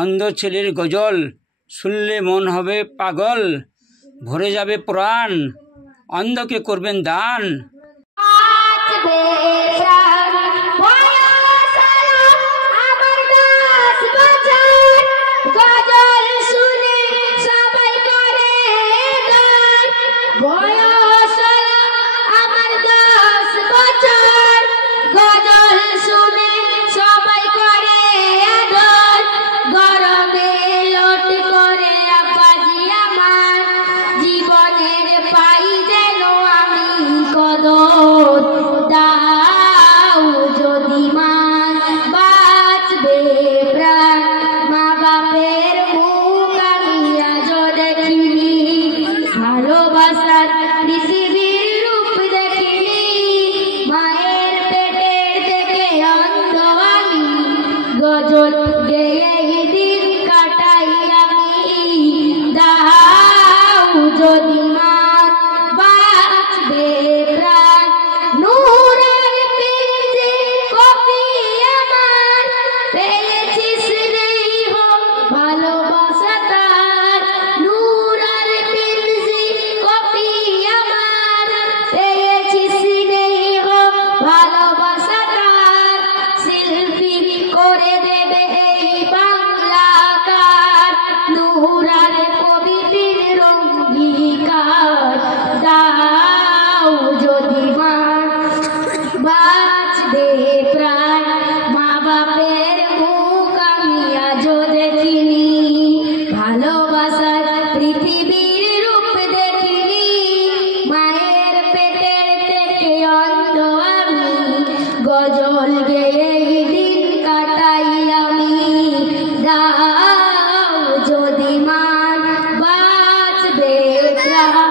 অন্ধ ছেলের গজল শুনলে মন হবে পাগল, ভরে যাবে প্রাণ, অন্ধকে করবেন দান। গজল গেয়ে দিন কাটাই আমি, দাও যদি মান বাঁচবে প্রাণ। নূরের পিঞ্জে কপি আমার পেয়েছিস নেই হোক ভালোবাসা তার। নূরের পিঞ্জে কপি আমার পেয়েছিস নেই হোক ভালোবাসা তার। শিল্পী করে দেবে এই বাংলাকার, নূরার কবিটির রঙ্গিকার। দাও যদি মান বাঁচবে প্রাণ, মা বাপের মুখ আমি আজও দেখিনি, ভালোবাসার পৃথিবীর রূপ দেখিনি। মায়ের পেটের থেকে অন্ধ আমি, গজল গেয়ে দিন কাটাই আমি। দাও যদি মান বাঁচবে প্রাণ।